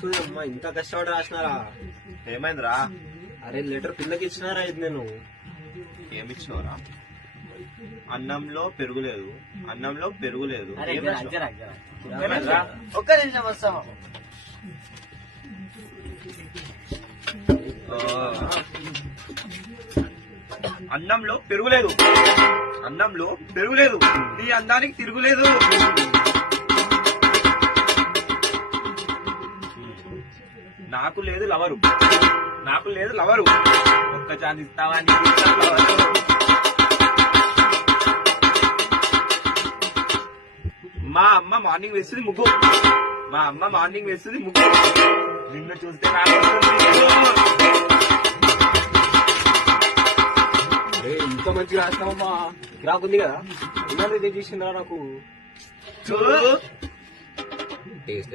అమ్మా ఇంత కష్టపడి రాసినారా? ఏమైందిరా? అరే లెటర్ పిల్లకి ఇచ్చినారా ఇది నేను? ఏమిచ్చినవరా? అన్నంలో పెరుగులేదు, అన్నంలో పెరుగులేదు. ఒక్క నిమిషం వస్తామా? అన్నంలో పెరుగులేదు, అన్నంలో పెరుగులేదు, నీ అందానికి తిరుగులేదు. నాకు లేదు లవరు, నాకు లేదు లవరు, ఒక్క ఛాన్స్ ఇస్తావా? నీకు ఇస్తాను లవరు. మా అమ్మ మార్నింగ్ వేస్తుంది ముగ్గు, మా అమ్మ మార్నింగ్ వేస్తుంది ముగ్గు, నిన్ను చూస్తే నాకు ఇంత మంచిగా రాసినావమ్మా, రాకుంది కదా. ఇదే చేసిందా నాకు? వస్తుంది. టేస్ట్